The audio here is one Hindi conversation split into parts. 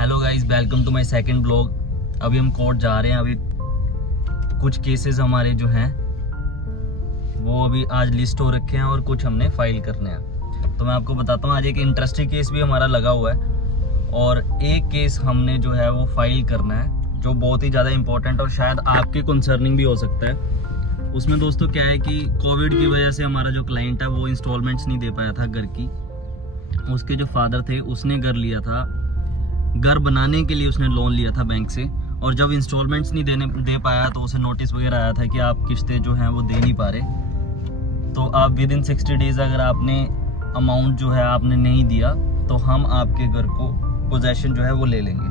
Hello guys, welcome to my second blog. अभी हम कोर्ट जा रहे हैं। अभी कुछ केसेस हमारे जो हैं वो अभी आज लिस्ट हो रखे हैं और कुछ हमने फाइल करने हैं। तो मैं आपको बताता हूँ, आज एक इंटरेस्टिंग केस भी हमारा लगा हुआ है और एक केस हमने जो है वो फाइल करना है जो बहुत ही ज़्यादा इंपॉर्टेंट और शायद आपके कंसर्निंग भी हो सकता है। उसमें दोस्तों क्या है कि कोविड की वजह से हमारा जो क्लाइंट है वो इंस्टॉलमेंट्स नहीं दे पाया था घर की। उसके जो फादर थे उसने घर लिया था, घर बनाने के लिए उसने लोन लिया था बैंक से, और जब इंस्टॉलमेंट्स नहीं दे पाया तो उसे नोटिस वगैरह आया था कि आप किस्तें जो हैं वो दे नहीं पा रहे। तो आप विद इन 60 डेज अगर आपने अमाउंट जो है आपने नहीं दिया तो हम आपके घर को पोजेशन जो है वो ले लेंगे।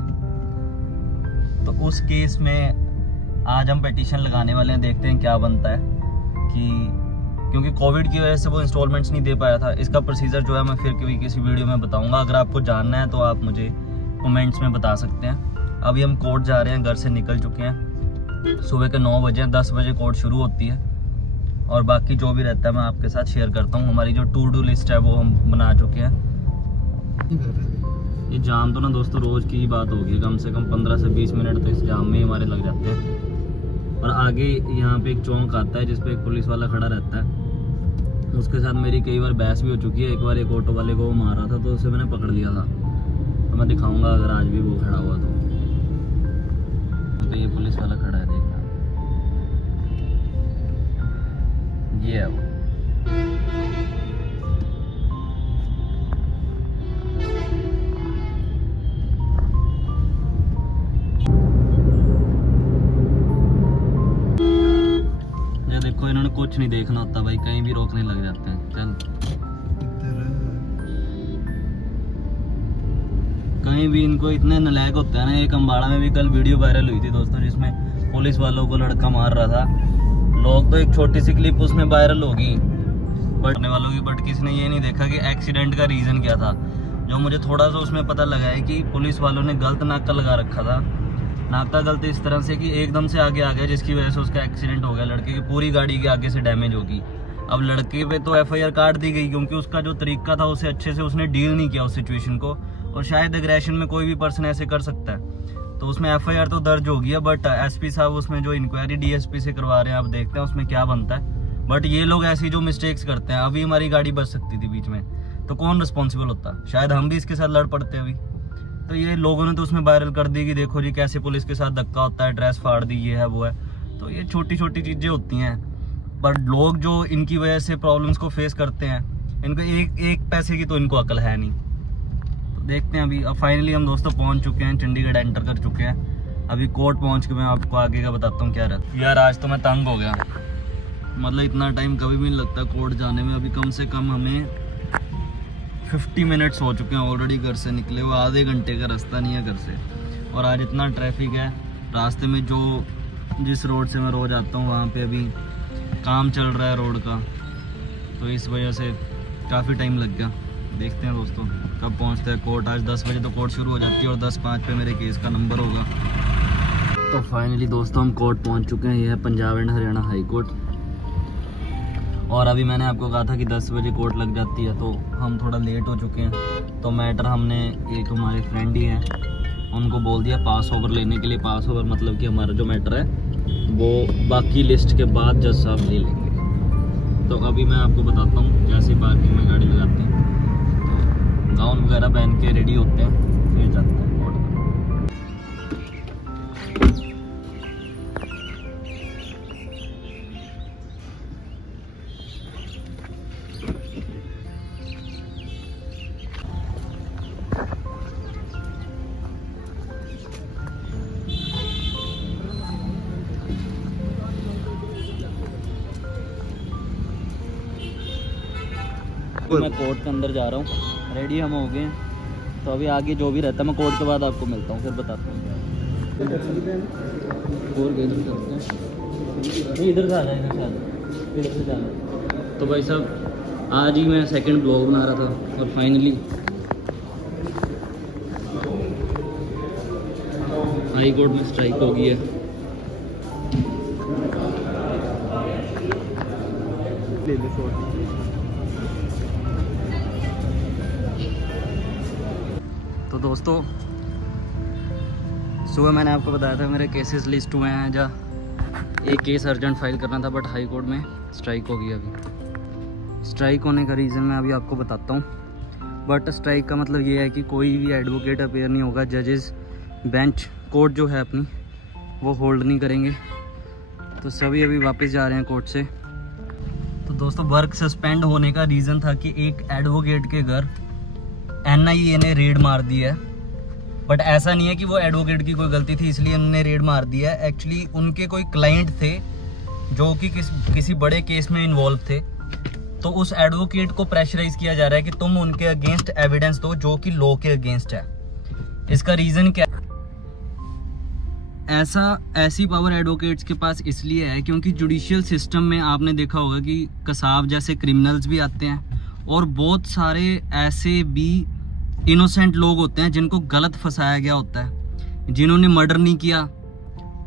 तो उस केस में आज हम पिटीशन लगाने वाले हैं, देखते हैं क्या बनता है। क्योंकि कोविड की वजह से वो इंस्टॉलमेंट्स नहीं दे पाया था। इसका प्रोसीजर जो है मैं फिर कभी किसी वीडियो में बताऊंगा। अगर आपको जानना है तो आप मुझे कमेंट्स में बता सकते हैं। अभी हम कोर्ट जा रहे हैं, घर से निकल चुके हैं। सुबह के 9 बजे, 10 बजे कोर्ट शुरू होती है और बाकी जो भी रहता है मैं आपके साथ शेयर करता हूँ। हमारी जो टू डू लिस्ट है वो हम बना चुके हैं। ये जाम तो ना दोस्तों रोज़ की ही बात होगी, कम से कम 15 से 20 मिनट तो इस जाम में ही हमारे लग जाते हैं। और आगे यहाँ पे एक चौक आता है जिसपे एक पुलिस वाला खड़ा रहता है। उसके साथ मेरी कई बार बहस भी हो चुकी है। एक बार एक ऑटो वाले को वो मारा था तो उसे मैंने पकड़ लिया था। तो मैं दिखाऊंगा अगर आज भी वो खड़ा हुआ तो ये पुलिस वाला खड़ा है, देखना ये है वो। ये देखो, इन्होंने कुछ नहीं देखना होता भाई, कहीं भी रोकने लग जाते हैं। चल कहीं भी इनको इतने नलायक होते हैं ना। एक अम्बाड़ा में भी कल वीडियो वायरल हुई थी दोस्तों जिसमें पुलिस वालों को लड़का मार रहा था। लोग तो एक छोटी सी क्लिप उसमें वायरल होगी बढ़ने वालों की, बट किसी ने ये नहीं देखा कि एक्सीडेंट का रीज़न क्या था। जो मुझे थोड़ा सा उसमें पता लगा है कि पुलिस वालों ने गलत नाका लगा रखा था। नाका गलत इस तरह से कि एकदम से आगे आ गया जिसकी वजह से उसका एक्सीडेंट हो गया। लड़के की पूरी गाड़ी के आगे से डैमेज होगी। अब लड़के पे तो FIR काट दी गई क्योंकि उसका जो तरीका था उसे अच्छे से उसने डील नहीं किया उस सिचुएशन को, और शायद एग्रेशन में कोई भी पर्सन ऐसे कर सकता है। तो उसमें FIR तो दर्ज हो गया, बट SP साहब उसमें जो इंक्वायरी DSP से करवा रहे हैं, अब देखते हैं उसमें क्या बनता है। बट ये लोग ऐसी जो मिस्टेक्स करते हैं, अभी हमारी गाड़ी बच सकती थी बीच में, तो कौन रिस्पॉन्सिबल होता? शायद हम भी इसके साथ लड़ पड़ते अभी। तो ये लोगों ने तो उसमें वायरल कर दी कि देखो जी कैसे पुलिस के साथ धक्का होता है, ड्रेस फाड़ दी, ये है वो है। तो ये छोटी छोटी चीज़ें होती हैं, बट लोग जो इनकी वजह से प्रॉब्लम्स को फेस करते हैं, इनको एक पैसे की तो इनको अकल है नहीं। तो देखते हैं अभी। अब फाइनली हम दोस्तों पहुंच चुके हैं, चंडीगढ़ एंटर कर चुके हैं। अभी कोर्ट पहुंच के मैं आपको आगे का बताता हूँ क्या रहता है। यार आज तो मैं तंग हो गया, मतलब इतना टाइम कभी भी नहीं लगता कोर्ट जाने में। अभी कम से कम हमें 50 मिनट्स हो चुके हैं ऑलरेडी घर से निकले हुए। आधे घंटे का रास्ता नहीं है घर से, और आज इतना ट्रैफिक है रास्ते में। जिस रोड से मैं रोज आता हूँ वहाँ पे अभी काम चल रहा है रोड का, तो इस वजह से काफ़ी टाइम लग गया। देखते हैं दोस्तों कब पहुँचते हैं कोर्ट। आज 10 बजे तो कोर्ट शुरू हो जाती है और 10:05 पे मेरे केस का नंबर होगा। तो फाइनली दोस्तों हम कोर्ट पहुँच चुके हैं। यह है Punjab and Haryana high court. और अभी मैंने आपको कहा था कि 10 बजे कोर्ट लग जाती है, तो हम थोड़ा लेट हो चुके हैं। तो मैटर हमने एक हमारे फ्रेंड ही हैं उनको बोल दिया पास ओवर लेने के लिए। पास ओवर मतलब कि हमारा जो मैटर है वो बाकी लिस्ट के बाद जज साहब ले लेंगे। तो अभी मैं आपको बताता हूँ, जैसे पार्किंग में गाड़ी लगाते हैं तो गाउन वगैरह पहन के रेडी होते हैं, फिर जाते हैं कोर्ट में। मैं कोर्ट के अंदर जा रहा हूँ, रेडी हम हो गए हैं। तो अभी आगे जो भी रहता है मैं कोर्ट के बाद आपको मिलता हूँ, फिर बताता हूँ। इधर से आ जाएगा शायद, इधर से जाना। तो भाई साहब आज ही मैं सेकंड ब्लॉग बना रहा था और फाइनली हाई कोर्ट में स्ट्राइक हो गई है। तो दोस्तों सुबह मैंने आपको बताया था मेरे केसेस लिस्ट हुए हैं, जहाँ एक केस अर्जेंट फाइल करना था बट हाई कोर्ट में स्ट्राइक हो गई। अभी स्ट्राइक होने का रीज़न मैं अभी आपको बताता हूँ। बट स्ट्राइक का मतलब ये है कि कोई भी एडवोकेट अपेयर नहीं होगा, जजेस बेंच कोर्ट जो है अपनी वो होल्ड नहीं करेंगे। तो सभी अभी वापस जा रहे हैं कोर्ट से। तो दोस्तों वर्क सस्पेंड होने का रीज़न था कि एक एडवोकेट के घर NIA ने रेड मार दी है। बट ऐसा नहीं है कि वो एडवोकेट की कोई गलती थी इसलिए उन्होंने रेड मार दिया है। एक्चुअली उनके कोई क्लाइंट थे जो कि किसी बड़े केस में इन्वॉल्व थे। तो उस एडवोकेट को प्रेशराइज किया जा रहा है कि तुम उनके अगेंस्ट एविडेंस दो जो कि लॉ के अगेंस्ट है। इसका रीज़न क्या? ऐसी पावर एडवोकेट्स के पास इसलिए है क्योंकि जुडिशियल सिस्टम में आपने देखा होगा कि कसाब जैसे क्रिमिनल्स भी आते हैं और बहुत सारे ऐसे भी इनोसेंट लोग होते हैं जिनको गलत फंसाया गया होता है, जिन्होंने मर्डर नहीं किया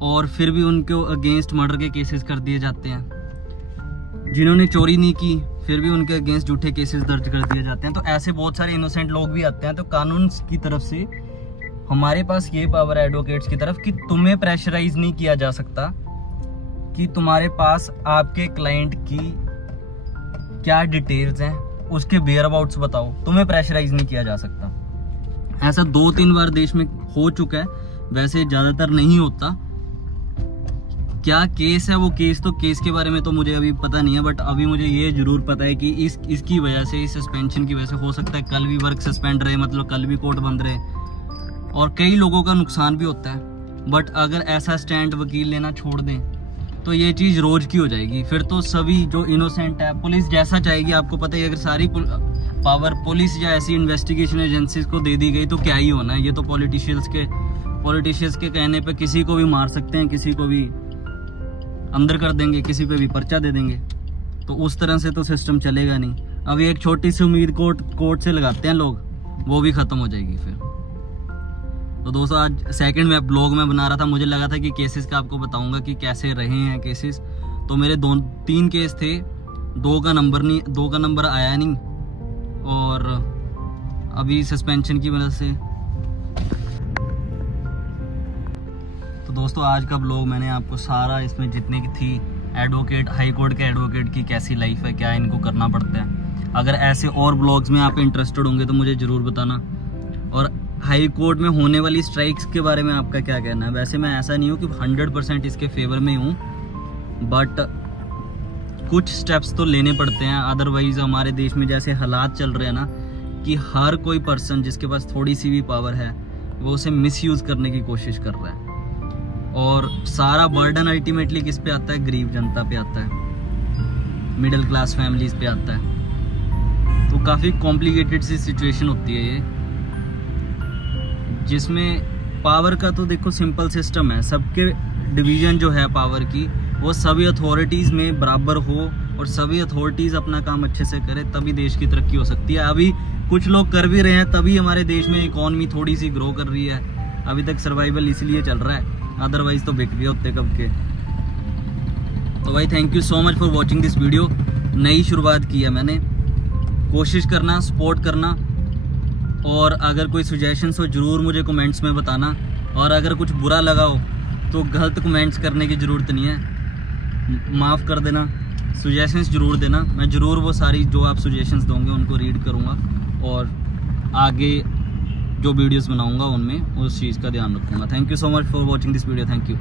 और फिर भी उनके अगेंस्ट मर्डर के केसेस कर दिए जाते हैं, जिन्होंने चोरी नहीं की फिर भी उनके अगेंस्ट झूठे केसेस दर्ज कर दिए जाते हैं। तो ऐसे बहुत सारे इनोसेंट लोग भी आते हैं। तो कानून की तरफ से हमारे पास ये पावर एडवोकेट्स की तरफ कि तुम्हें प्रेशराइज नहीं किया जा सकता कि तुम्हारे पास आपके क्लाइंट की क्या डिटेल्स हैं, उसके वेयर अबाउट्स बताओ। तुम्हें प्रेशराइज नहीं किया जा सकता। ऐसा 2-3 बार देश में हो चुका है, वैसे ज्यादातर नहीं होता। क्या केस है वो केस, तो केस के बारे में तो मुझे अभी पता नहीं है। बट अभी मुझे ये जरूर पता है कि इसकी वजह से, इस सस्पेंशन की वजह से हो सकता है कल भी वर्क सस्पेंड रहे, मतलब कल भी कोर्ट बंद रहे और कई लोगों का नुकसान भी होता है। बट अगर ऐसा स्टैंड वकील लेना छोड़ दें तो ये चीज़ रोज की हो जाएगी। फिर तो सभी जो इनोसेंट है, पुलिस जैसा चाहेगी, आपको पता है अगर सारी पावर पुलिस या ऐसी इन्वेस्टिगेशन एजेंसीज को दे दी गई तो क्या ही होना है। ये तो पॉलिटिशियंस के कहने पे किसी को भी मार सकते हैं, किसी को भी अंदर कर देंगे, किसी पे भी पर्चा दे देंगे। तो उस तरह से तो सिस्टम चलेगा नहीं। अभी एक छोटी सी उम्मीद कोर्ट से लगाते हैं लोग, वो भी खत्म हो जाएगी फिर। तो दोस्तों आज सेकंड में ब्लॉग में बना रहा था, मुझे लगा था कि केसेस का आपको बताऊंगा कि कैसे रहे हैं केसेस। तो मेरे 2-3 केस थे, 2 का नंबर आया नहीं और अभी सस्पेंशन की वजह से। तो दोस्तों आज का ब्लॉग मैंने आपको सारा, इसमें जितने की थी एडवोकेट, हाई कोर्ट के एडवोकेट की कैसी लाइफ है, क्या इनको करना पड़ता है। अगर ऐसे और ब्लॉग्स में आप इंटरेस्टेड होंगे तो मुझे ज़रूर बताना। और हाई कोर्ट में होने वाली स्ट्राइक्स के बारे में आपका क्या कहना है? वैसे मैं ऐसा नहीं हूँ कि 100% इसके फेवर में हूँ, बट कुछ स्टेप्स तो लेने पड़ते हैं। अदरवाइज हमारे देश में जैसे हालात चल रहे हैं ना, कि हर कोई पर्सन जिसके पास थोड़ी सी भी पावर है वो उसे मिसयूज़ करने की कोशिश कर रहा है। और सारा बर्डन अल्टीमेटली किस पे आता है? गरीब जनता पे आता है, मिडिल क्लास फैमिलीज पे आता है। तो काफ़ी कॉम्प्लिकेटेड सी सिचुएशन होती है ये, जिसमें पावर का तो देखो सिंपल सिस्टम है। सबके डिवीज़न जो है पावर की वो सभी अथॉरिटीज़ में बराबर हो और सभी अथॉरिटीज़ अपना काम अच्छे से करें, तभी देश की तरक्की हो सकती है। अभी कुछ लोग कर भी रहे हैं, तभी हमारे देश में इकॉनमी थोड़ी सी ग्रो कर रही है। अभी तक सर्वाइवल इसलिए चल रहा है, अदरवाइज तो बिक गए होते कब के। तो भाई thank you so much for watching this video. नई शुरुआत की है मैंने, कोशिश करना, सपोर्ट करना, और अगर कोई सजेशंस हो ज़रूर मुझे कमेंट्स में बताना। और अगर कुछ बुरा लगा हो तो गलत कमेंट्स करने की ज़रूरत नहीं है, माफ़ कर देना, सजेशंस ज़रूर देना। मैं ज़रूर वो सारी जो आप सजेशंस दोगे उनको रीड करूँगा और आगे जो वीडियोस बनाऊँगा उनमें उस चीज़ का ध्यान रखूँगा। Thank you so much for watching this video. Thank you.